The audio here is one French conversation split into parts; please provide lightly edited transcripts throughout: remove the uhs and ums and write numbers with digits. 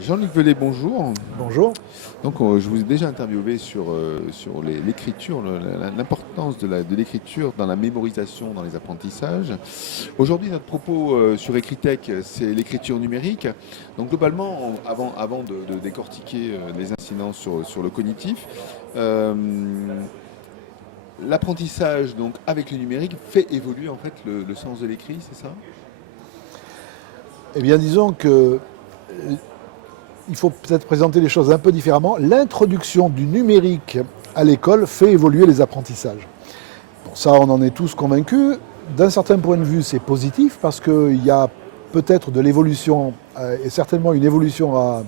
Jean-Luc Velay, bonjour. Bonjour. Donc, je vous ai déjà interviewé sur l'écriture, l'importance de l'écriture dans la mémorisation, dans les apprentissages. Aujourd'hui, notre propos sur Ecritech, c'est l'écriture numérique. Donc, globalement, avant de décortiquer les incidences sur le cognitif, euh, l'apprentissage donc avec le numérique fait évoluer en fait le sens de l'écrit, c'est ça? Eh bien, disons que il faut peut-être présenter les choses un peu différemment. L'introduction du numérique à l'école fait évoluer les apprentissages. Bon, ça, on en est tous convaincus. D'un certain point de vue, c'est positif parce qu'il y a peut-être de l'évolution et certainement une évolution à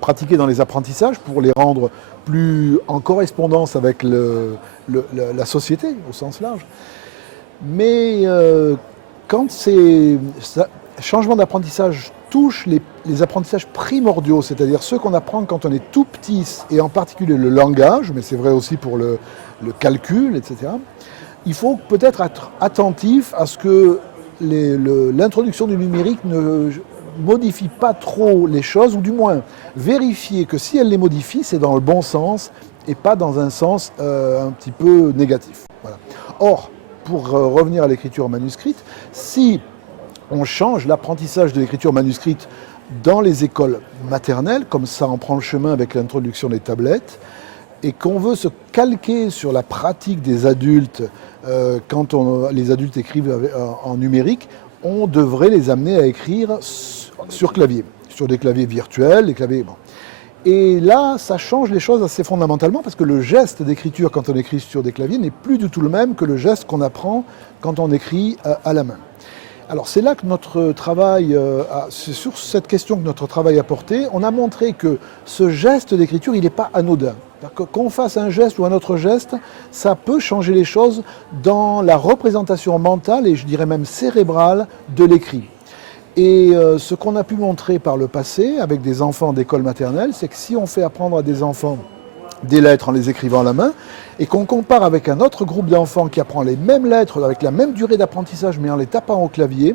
pratiquer dans les apprentissages pour les rendre plus en correspondance avec la société au sens large. Mais quand ces changements d'apprentissage touchent les apprentissages primordiaux, c'est-à-dire ceux qu'on apprend quand on est tout petit, et en particulier le langage, mais c'est vrai aussi pour le calcul, etc., il faut peut-être être attentif à ce que l'introduction du numérique ne modifie pas trop les choses, ou du moins vérifier que si elle les modifie, c'est dans le bon sens et pas dans un sens un petit peu négatif. Voilà. Or, pour revenir à l'écriture manuscrite, si on change l'apprentissage de l'écriture manuscrite dans les écoles maternelles, comme ça on prend le chemin avec l'introduction des tablettes, et qu'on veut se calquer sur la pratique des adultes quand les adultes écrivent en numérique, on devrait les amener à écrire sur clavier, sur des claviers virtuels, des claviers... Bon. Et là, ça change les choses assez fondamentalement parce que le geste d'écriture quand on écrit sur des claviers n'est plus du tout le même que le geste qu'on apprend quand on écrit à la main. Alors c'est là que notre travail, c'est sur cette question que notre travail a porté. On a montré que ce geste d'écriture, il n'est pas anodin. Qu'on fasse un geste ou un autre geste, ça peut changer les choses dans la représentation mentale et je dirais même cérébrale de l'écrit. Et ce qu'on a pu montrer par le passé avec des enfants d'école maternelle, c'est que si on fait apprendre à des enfants des lettres en les écrivant à la main, et qu'on compare avec un autre groupe d'enfants qui apprend les mêmes lettres avec la même durée d'apprentissage mais en les tapant au clavier,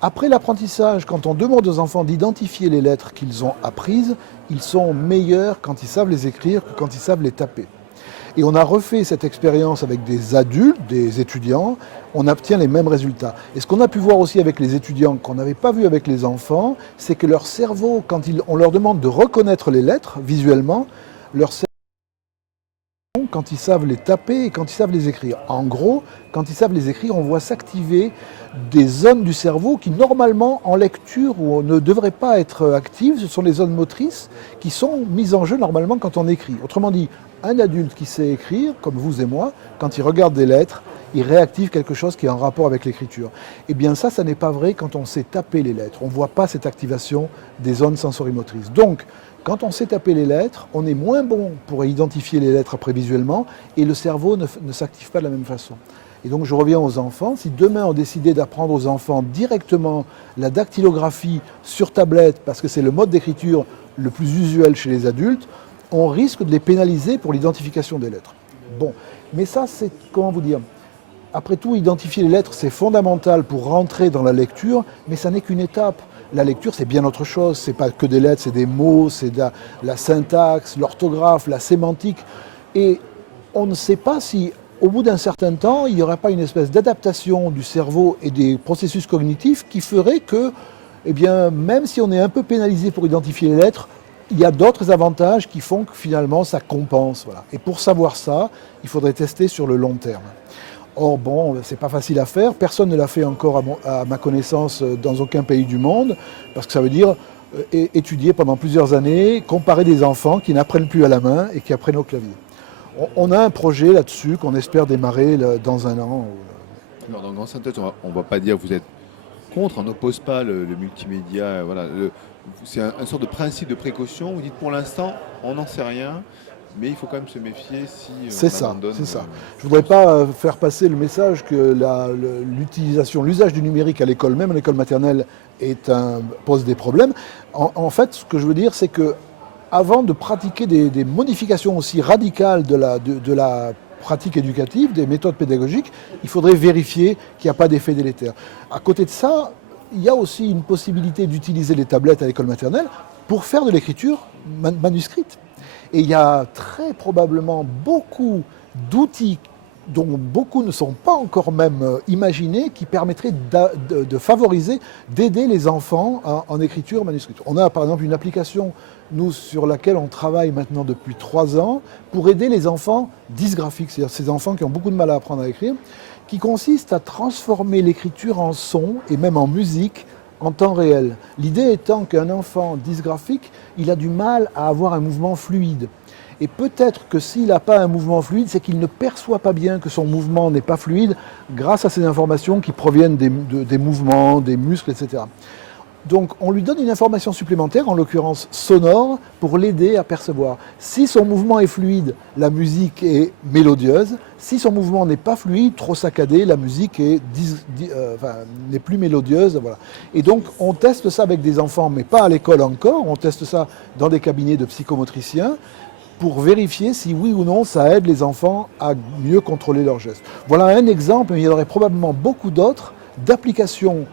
après l'apprentissage, quand on demande aux enfants d'identifier les lettres qu'ils ont apprises, ils sont meilleurs quand ils savent les écrire que quand ils savent les taper. Et on a refait cette expérience avec des adultes, des étudiants, on obtient les mêmes résultats. Et ce qu'on a pu voir aussi avec les étudiants, qu'on n'avait pas vu avec les enfants, c'est que leur cerveau, quand on leur demande de reconnaître les lettres visuellement, leur cerveau, quand ils savent les taper et quand ils savent les écrire. En gros, quand ils savent les écrire, on voit s'activer des zones du cerveau qui normalement en lecture ne devraient pas être actives. Ce sont les zones motrices qui sont mises en jeu normalement quand on écrit. Autrement dit, un adulte qui sait écrire, comme vous et moi, quand il regarde des lettres, il réactive quelque chose qui est en rapport avec l'écriture. Eh bien ça n'est pas vrai quand on sait taper les lettres. On ne voit pas cette activation des zones sensorimotrices. Donc, quand on sait taper les lettres, on est moins bon pour identifier les lettres après visuellement et le cerveau ne s'active pas de la même façon. Et donc je reviens aux enfants. Si demain on décidait d'apprendre aux enfants directement la dactylographie sur tablette, parce que c'est le mode d'écriture le plus usuel chez les adultes, on risque de les pénaliser pour l'identification des lettres. Bon, mais ça c'est, comment vous dire, après tout, identifier les lettres c'est fondamental pour rentrer dans la lecture, mais ça n'est qu'une étape. La lecture, c'est bien autre chose. C'est pas que des lettres, c'est des mots, c'est de la syntaxe, l'orthographe, la sémantique. Et on ne sait pas si, au bout d'un certain temps, il n'y aurait pas une espèce d'adaptation du cerveau et des processus cognitifs qui ferait que, eh bien, même si on est un peu pénalisé pour identifier les lettres, il y a d'autres avantages qui font que finalement ça compense. Voilà. Et pour savoir ça, il faudrait tester sur le long terme. Or, bon, c'est pas facile à faire. Personne ne l'a fait encore, à ma connaissance, dans aucun pays du monde, parce que ça veut dire étudier pendant plusieurs années, comparer des enfants qui n'apprennent plus à la main et qui apprennent au clavier. On a un projet là-dessus qu'on espère démarrer dans un an. Alors, dans Grand Synthèse, on ne va pas dire que vous êtes contre, on n'oppose pas le multimédia. Voilà, c'est un sorte de principe de précaution. Vous dites pour l'instant, on n'en sait rien. Mais il faut quand même se méfier si on abandonne. C'est ça. Je ne voudrais pas faire passer le message que l'usage du numérique à l'école, même à l'école maternelle, pose des problèmes. En fait, ce que je veux dire, c'est que avant de pratiquer des modifications aussi radicales de la pratique éducative, des méthodes pédagogiques, il faudrait vérifier qu'il n'y a pas d'effet délétère. À côté de ça, il y a aussi une possibilité d'utiliser les tablettes à l'école maternelle pour faire de l'écriture manuscrite. Et il y a très probablement beaucoup d'outils dont beaucoup ne sont pas encore même imaginés, qui permettraient de favoriser, d'aider les enfants en écriture manuscrite. On a par exemple une application, nous, sur laquelle on travaille maintenant depuis 3 ans, pour aider les enfants dysgraphiques, c'est-à-dire ces enfants qui ont beaucoup de mal à apprendre à écrire, qui consiste à transformer l'écriture en son et même en musique en temps réel. L'idée étant qu'un enfant dysgraphique, il a du mal à avoir un mouvement fluide. Et peut-être que s'il n'a pas un mouvement fluide, c'est qu'il ne perçoit pas bien que son mouvement n'est pas fluide grâce à ces informations qui proviennent des mouvements, des muscles, etc. Donc on lui donne une information supplémentaire, en l'occurrence sonore, pour l'aider à percevoir. Si son mouvement est fluide, la musique est mélodieuse. Si son mouvement n'est pas fluide, trop saccadé, la musique n'est plus mélodieuse. Voilà. Et donc on teste ça avec des enfants, mais pas à l'école encore. On teste ça dans des cabinets de psychomotriciens, pour vérifier si oui ou non ça aide les enfants à mieux contrôler leurs gestes. Voilà un exemple, mais il y en aurait probablement beaucoup d'autres d'applications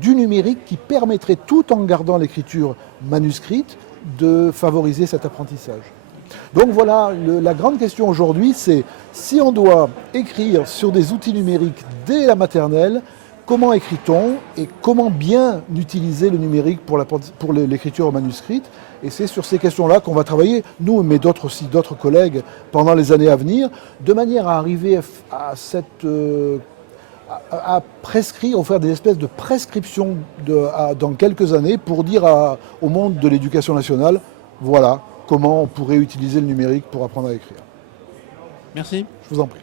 du numérique qui permettraient, tout en gardant l'écriture manuscrite, de favoriser cet apprentissage. Donc voilà, la grande question aujourd'hui, c'est si on doit écrire sur des outils numériques dès la maternelle, comment écrit-on et comment bien utiliser le numérique pour l'écriture manuscrite? Et c'est sur ces questions-là qu'on va travailler, nous, mais d'autres collègues, pendant les années à venir, de manière à arriver à prescrire, faire des espèces de prescriptions dans quelques années pour dire au monde de l'éducation nationale, voilà comment on pourrait utiliser le numérique pour apprendre à écrire. Merci. Je vous en prie.